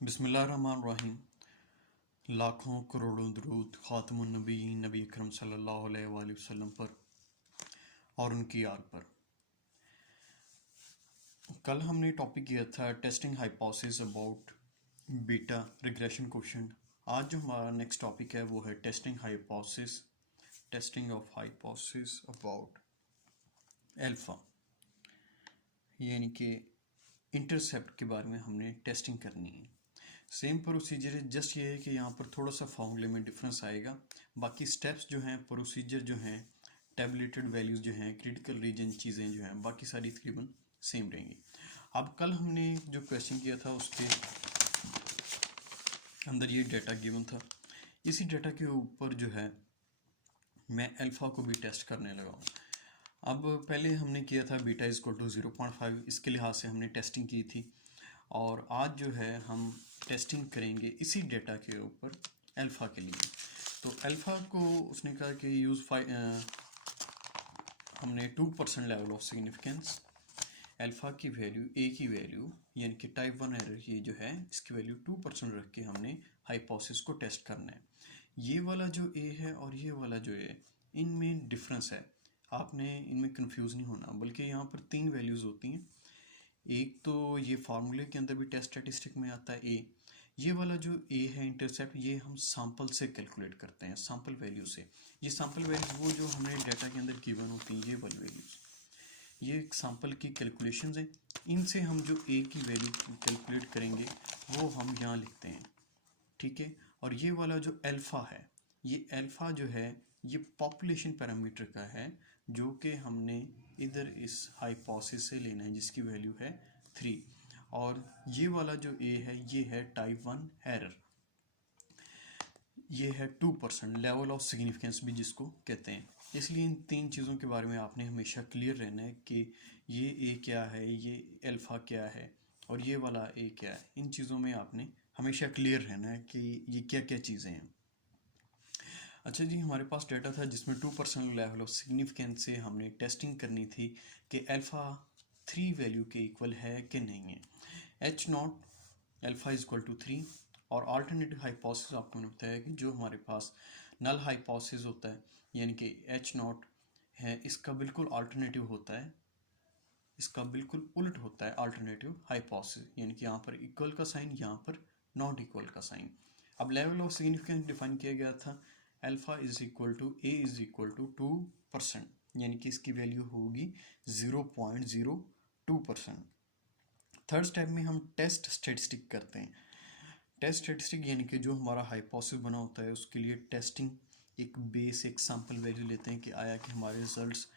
बिस्मिल्लाहिर्रहमानिर्रहीम। लाखों करोड़ों दरूद खातमुन नबीयीन नबी अकरम सल्लल्लाहु अलैहि वसल्लम पर और उनकी याद पर। कल हमने टॉपिक किया था testing hypothesis about beta regression coefficient. आज जो हमारा नेक्स्ट टॉपिक है वो है testing of hypothesis about alpha, यानी कि इंटरसेप्ट के बारे में हमने टेस्टिंग करनी है। सेम प्रोसीजर है, जस्ट ये है कि यहाँ पर थोड़ा सा फॉर्मूले में डिफरेंस आएगा। बाकी स्टेप्स जो हैं, प्रोसीजर जो हैं, टैबुलेटेड वैल्यूज़ जो हैं, क्रिटिकल रीजन चीज़ें जो हैं, बाकी सारी तकरीबन सेम रहेंगी। अब कल हमने जो क्वेश्चन किया था उसके अंदर ये डाटा गिवन था। इसी डाटा के ऊपर जो है मैं अल्फ़ा को भी टेस्ट करने लगा हूँ। अब पहले हमने किया था बीटा इज इक्वल टू 0.5, इसके लिहाज से हमने टेस्टिंग की थी। और आज जो है हम टेस्टिंग करेंगे इसी डेटा के ऊपर अल्फ़ा के लिए। तो अल्फ़ा को उसने कहा कि हमने 2% लेवल ऑफ सिग्निफिकेंस, अल्फ़ा की वैल्यू ए की वैल्यू यानी कि टाइप 1 एरर ये जो है इसकी वैल्यू 2% रख के हमने हाइपोथेसिस को टेस्ट करना है। ये वाला जो ए है और ये वाला जो ए, इनमें डिफरेंस है। आपने इनमें कंफ्यूज नहीं होना, बल्कि यहाँ पर 3 वैल्यूज़ होती हैं। एक तो ये फार्मूले के अंदर भी टेस्ट स्टैटिस्टिक में आता है ए। ये वाला जो ए है इंटरसेप्ट, ये हम सैंपल से कैलकुलेट करते हैं, सैंपल वैल्यू से। ये सैंपल वैल्यूज वो जो हमें डाटा के अंदर गिवन होती हैं, ये वाली वैल्यूज, ये एक सैंपल की कैलकुलेशंस हैं। इनसे हम जो ए की वैल्यू कैलकुलेट करेंगे वो हम यहाँ लिखते हैं, ठीक है। और ये वाला जो अल्फ़ा है, ये अल्फ़ा जो है ये पॉपुलेशन पैरामीटर का है, जो कि हमने इधर इस हाइपोथेसिस से लेना है जिसकी वैल्यू है 3। और ये वाला जो ए है ये है टाइप 1 एरर, ये है 2% लेवल ऑफ सिग्निफिकेंस भी जिसको कहते हैं। इसलिए इन 3 चीज़ों के बारे में आपने हमेशा क्लियर रहना है कि ये ए क्या है, ये अल्फ़ा क्या है और ये वाला ए क्या है। इन चीज़ों में आपने हमेशा क्लियर रहना है कि ये क्या क्या चीज़ें हैं। अच्छा जी, हमारे पास डाटा था जिसमें 2% लेवल ऑफ सिग्निफिकेंस से हमने टेस्टिंग करनी थी कि अल्फ़ा 3 वैल्यू के इक्वल है कि नहीं है। H naught alpha is equal to 3। और अल्टरनेटिव हाइपोथेसिस आपको मैंने बताया कि जो हमारे पास नल हाइपोथेसिस होता है, यानी कि एच नॉट है, इसका बिल्कुल अल्टरनेटिव होता है, इसका बिल्कुल उलट होता है अल्टरनेटिव हाइपोथेसिस, यानी कि यहाँ पर इक्वल का साइन, यहाँ पर नॉट इक्वल का साइन। अब लेवल ऑफ सिग्निफिकेंस डिफाइन किया गया था, alpha is equal to A is equal to 2%, यानी कि इसकी वैल्यू होगी 0.02%। थर्ड स्टेप में हम टेस्ट स्टेटिस्टिक करते हैं। टेस्ट स्टेटिस्टिक यानी कि जो हमारा हाइपोथेसिस बना होता है उसके लिए टेस्टिंग एक बेस, एक सैंपल वैल्यू लेते हैं कि आया कि हमारे रिजल्ट्स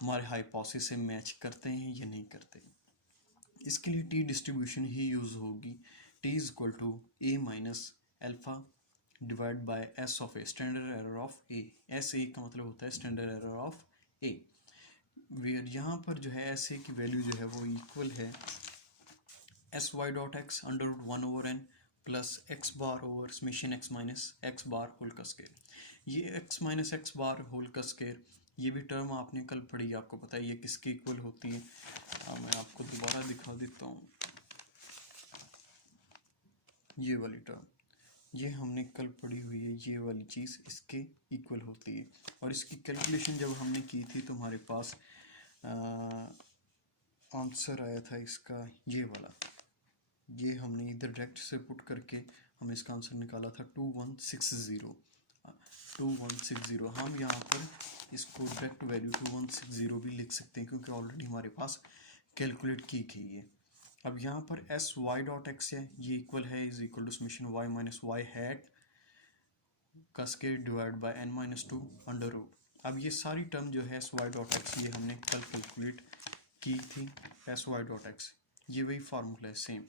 हमारे हाइपोथेसिस से मैच करते हैं या नहीं करते। इसके लिए टी डिस्ट्रीब्यूशन ही यूज़ होगी। T is equal to A minus alpha divide by S of A, standard error of A. S A का मतलब होता है standard error of A, where यहाँ पर जो है एस ए की वैल्यू जो है वो इक्वल है S Y dot X under root 1/n plus X bar over summation X minus X bar whole का स्क्वायर। ये X minus X bar whole का स्क्वायर, ये भी टर्म आपने कल पढ़ी, आपको पता है ये किसकी इक्वल होती है। मैं आपको दोबारा दिखा देता हूँ। ये वाली टर्म ये हमने कल पढ़ी हुई है, ये वाली चीज़ इसके इक्वल होती है। और इसकी कैलकुलेशन जब हमने की थी तो हमारे पास आंसर आया था इसका ये वाला, ये हमने इधर डायरेक्ट से पुट करके हमने इसका आंसर निकाला था 2160। हम यहाँ पर इसको डायरेक्ट वैल्यू 2160 भी लिख सकते हैं क्योंकि ऑलरेडी हमारे पास कैलकुलेट की गई है। अब यहाँ पर एस वाई डॉट एक्स है, ये इक्वल है is equal to summation Y minus Y hat का square divide by n minus 2 under root. अब ये सारी टर्म जो है एस वाई डॉट एक्स ये हमने कल कैलकुलेट की थी। एस वाई डॉट एक्स ये वही फार्मूला है सेम,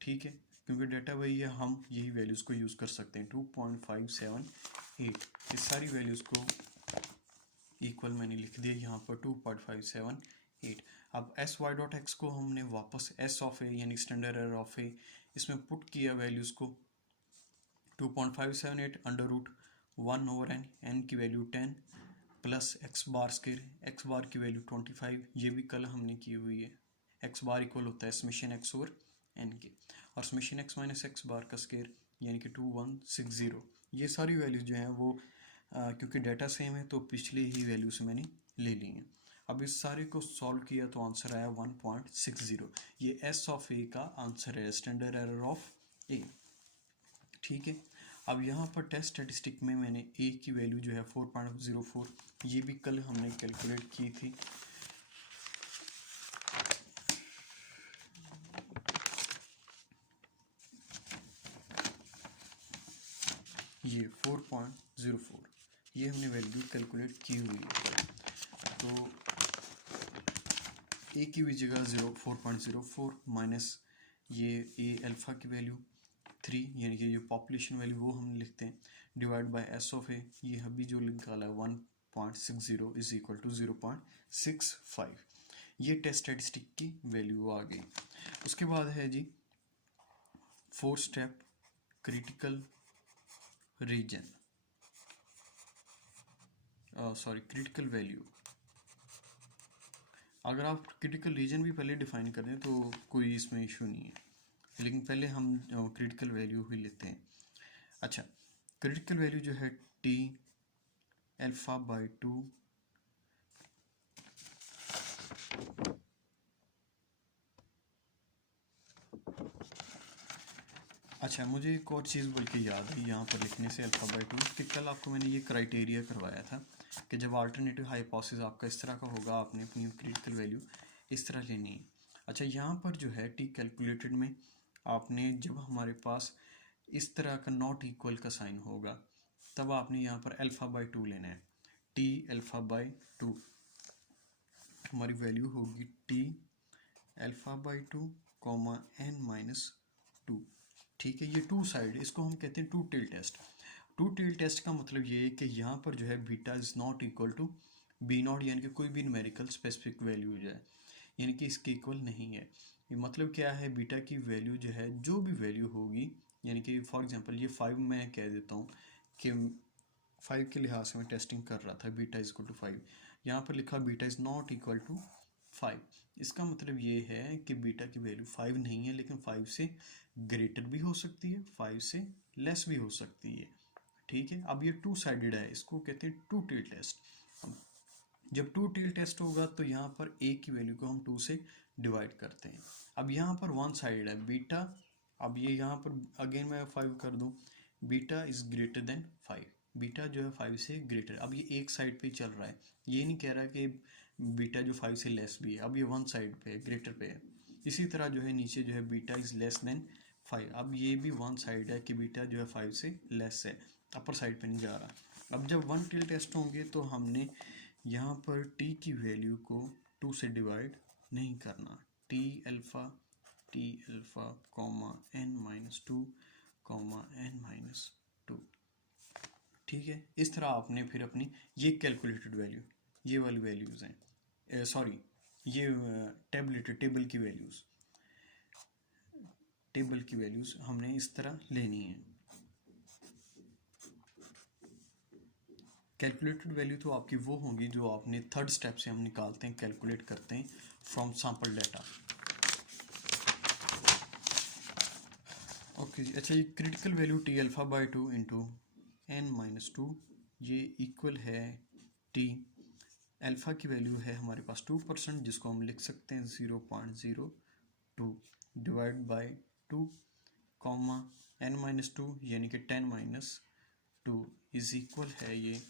ठीक है, क्योंकि डाटा वही है, हम यही वैल्यूज़ को यूज़ कर सकते हैं। 2.578 इस सारी वैल्यूज़ को इक्वल मैंने लिख दिया यहाँ पर 2.578। अब एस वाई डॉट एक्स को हमने वापस एस ऑफ ए यानी स्टैंडर्ड एरर ऑफ ए इसमें पुट किया वैल्यूज़ को 2.578 अंडर रूट 1/n, n की value 10 plus X bar square, x बार की वैल्यू 25, ये भी कल हमने की हुई है। एक्स बार इक्वल होता है समेशन एक्स ओवर एन के। और ट्रांसमिशन एक्स माइनस एक्स बार का स्केयर यानी कि 2160। ये सारी वैल्यूज जो हैं वो क्योंकि डाटा सेम है तो पिछले ही वैल्यू से मैंने ले ली हैं। अब इस सारे को सॉल्व किया तो आंसर आया 1.60। ये एस ऑफ ए का आंसर है, स्टैंडर्ड एरर ऑफ ए। ठीक है, अब यहाँ पर टेस्ट स्टैटिस्टिक में मैंने ए की वैल्यू जो है 4.04, ये भी कल हमने कैलकुलेट की थी। ये 4.04 ये हमने वैल्यू कैलकुलेट की हुई है। तो ए की भी जगह 4.04 माइनस ये ए अल्फ़ा की वैल्यू 3 यानी कि जो पॉपुलेशन वैल्यू वो हम लिखते हैं, डिवाइड बाय एस ऑफ ए, ये अभी जो निकाला है 1.60 इज इक्वल टू 0.65। ये टेस्ट स्टैटिस्टिक की वैल्यू आ गई। उसके बाद है जी 4 step critical region, sorry critical value. अगर आप क्रिटिकल रीजन भी पहले डिफाइन कर दें तो कोई इसमें इशू नहीं है, लेकिन पहले हम क्रिटिकल वैल्यू ही लेते हैं। अच्छा, क्रिटिकल वैल्यू जो है टी अल्फा बाई 2 अच्छा, मुझे एक और चीज़ बल्कि याद है यहाँ पर लिखने से अल्फा बाई 2 कि कल आपको मैंने ये क्राइटेरिया करवाया था कि जब अल्टरनेटिव हाइपोथेसिस आपका इस तरह का होगा आपने अपनी क्रिटिकल वैल्यू इस तरह लेनी है। अच्छा, यहाँ पर जो है टी कैलकुलेटेड में आपने जब हमारे पास इस तरह का नॉट इक्वल का साइन होगा तब आपने यहाँ पर अल्फा बाई 2 लेना है। टी अल्फा बाई 2 हमारी वैल्यू होगी T alpha by 2 comma N minus 2। ठीक है, ये टू साइड, इसको हम कहते हैं two tail test. Two tail test का मतलब ये है कि यहाँ पर जो है beta is not equal to B naught, यानी कि कोई भी न्यूमेरिकल स्पेसिफिक वैल्यू हो जाए, यानी कि इसके इक्वल नहीं है। ये मतलब क्या है, बीटा की वैल्यू जो है जो भी वैल्यू होगी, यानी कि फॉर एग्जांपल ये 5 मैं कह देता हूँ कि 5 के लिहाज से मैं टेस्टिंग कर रहा था, बीटा इज इक्वल टू 5, यहाँ पर लिखा beta is not equal to 5। इसका मतलब ये है कि बीटा की वैल्यू 5 नहीं है, लेकिन 5 से ग्रेटर भी हो सकती है, 5 से लेस भी हो सकती है। ठीक है, अब ये टू साइडेड है, इसको कहते हैं टू टेल टेस्ट। जब टू टेल टेस्ट होगा तो यहाँ पर ए की वैल्यू को हम 2 से डिवाइड करते हैं। अब यहाँ पर वन साइडेड है बीटा, अब ये यहाँ पर अगेन मैं 5 कर दूँ, beta is greater than 5, beta जो है 5 से ग्रेटर। अब ये एक साइड पे चल रहा है, ये नहीं कह रहा कि बीटा जो 5 से लेस भी है, अब ये वन साइड पे है, ग्रेटर पे है। इसी तरह जो है नीचे जो है बीटा इज लेस देन 5, अब ये भी वन साइड है कि बीटा जो है 5 से लेस है, अपर साइड पे नहीं जा रहा। अब जब वन टेल टेस्ट होंगे तो हमने यहाँ पर t की वैल्यू को 2 से डिवाइड नहीं करना, T alpha comma N minus 2 comma N minus 2। ठीक है, इस तरह आपने फिर अपनी ये कैलकुलेटेड वैल्यू, ये वाली वैल्यूज़ हैं, सॉरी ये टेबल की वैल्यूज़ हमने इस तरह लेनी है। कैलकुलेटेड वैल्यू तो आपकी वो होगी जो आपने थर्ड स्टेप से हम निकालते हैं, कैलकुलेट करते हैं फ्रॉम सैंपल डाटा। ओके जी, अच्छा, ये critical value T alpha by 2 into N minus 2, ये इक्वल है टी अल्फा की वैल्यू है हमारे पास 2%, जिसको हम लिख सकते हैं 0.02 divide by 2 comma N minus 2 यानी कि 10 माइनस 2 इज इक्वल है ये,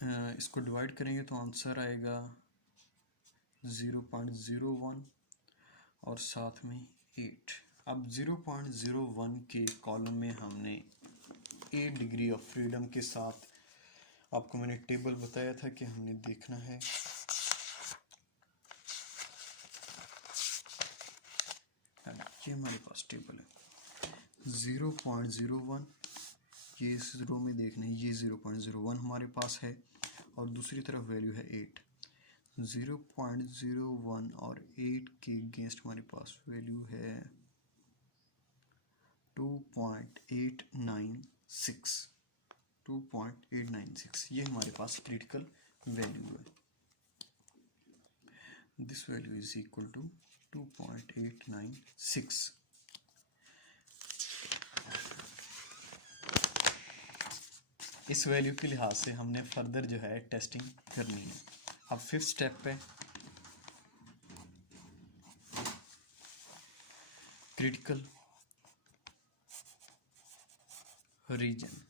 इसको डिवाइड करेंगे तो आंसर आएगा 0.01 और साथ में 8। अब 0.01 के कॉलम में हमने 8 डिग्री ऑफ फ्रीडम के साथ, आपको मैंने टेबल बताया था कि हमने देखना है। ये हमारे पास टेबल है 0.01, ये इस रो में देखना है, ये 0.01 हमारे पास है और दूसरी तरफ वैल्यू है 8। 0.01 और 8 के अगेंस्ट हमारे पास वैल्यू है 2.896, ये हमारे पास क्रिटिकल वैल्यू है। This value is equal to 2.896। इस वैल्यू के लिहाज से हमने फर्दर जो है टेस्टिंग करनी है। अब फिफ्थ स्टेप पे क्रिटिकल रीजन।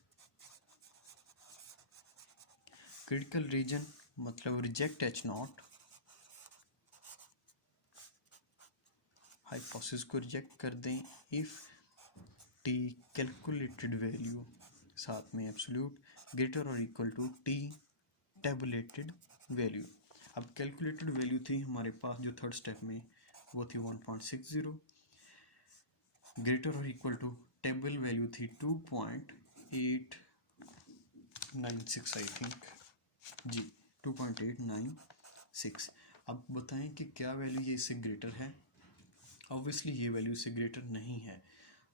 क्रिटिकल रीजन मतलब रिजेक्ट H0, हाइपोथेसिस को रिजेक्ट कर दें इफ टी कैलकुलेटेड वैल्यू साथ में एब्सोल्यूट ग्रेटर और equal to T tabulated value. अब कैलकुलेटेड वैल्यू थी हमारे पास जो थर्ड स्टेप में, वो थी 1.60, ग्रेटर और इक्वल टू टेबल वैल्यू थी 2.896 आई थिंक जी, 2.896। अब बताएं कि क्या वैल्यू ये इससे ग्रेटर है। ऑब्वियसली ये वैल्यू इससे ग्रेटर नहीं है।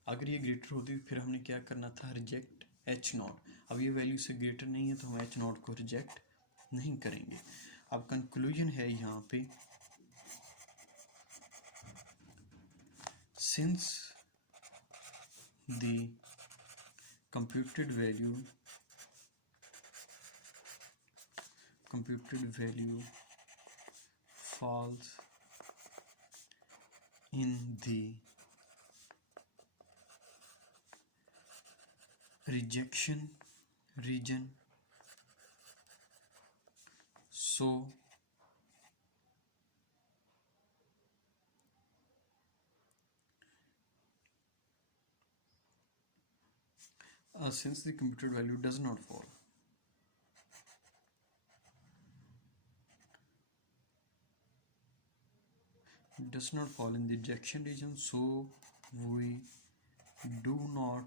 अगर ये ग्रेटर होती फिर हमने क्या करना था, रिजेक्ट H0। अब ये वैल्यू से ग्रेटर नहीं है तो हम H0 को रिजेक्ट नहीं करेंगे। अब कंक्लूजन है यहाँ पे, since the computed value falls in the rejection region, so since the computed value does not fall in the rejection region, so we do not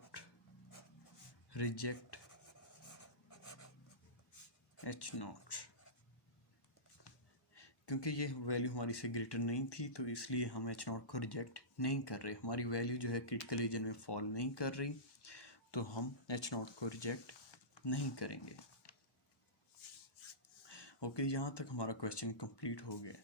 reject H0। क्योंकि ये वैल्यू हमारी से ग्रेटर नहीं थी तो इसलिए हम H0 को रिजेक्ट नहीं कर रहे। हमारी वैल्यू जो है क्रिटिकल रीजन में फॉल नहीं कर रही तो हम H0 को रिजेक्ट नहीं करेंगे। ओके, यहाँ तक हमारा क्वेश्चन कंप्लीट हो गया।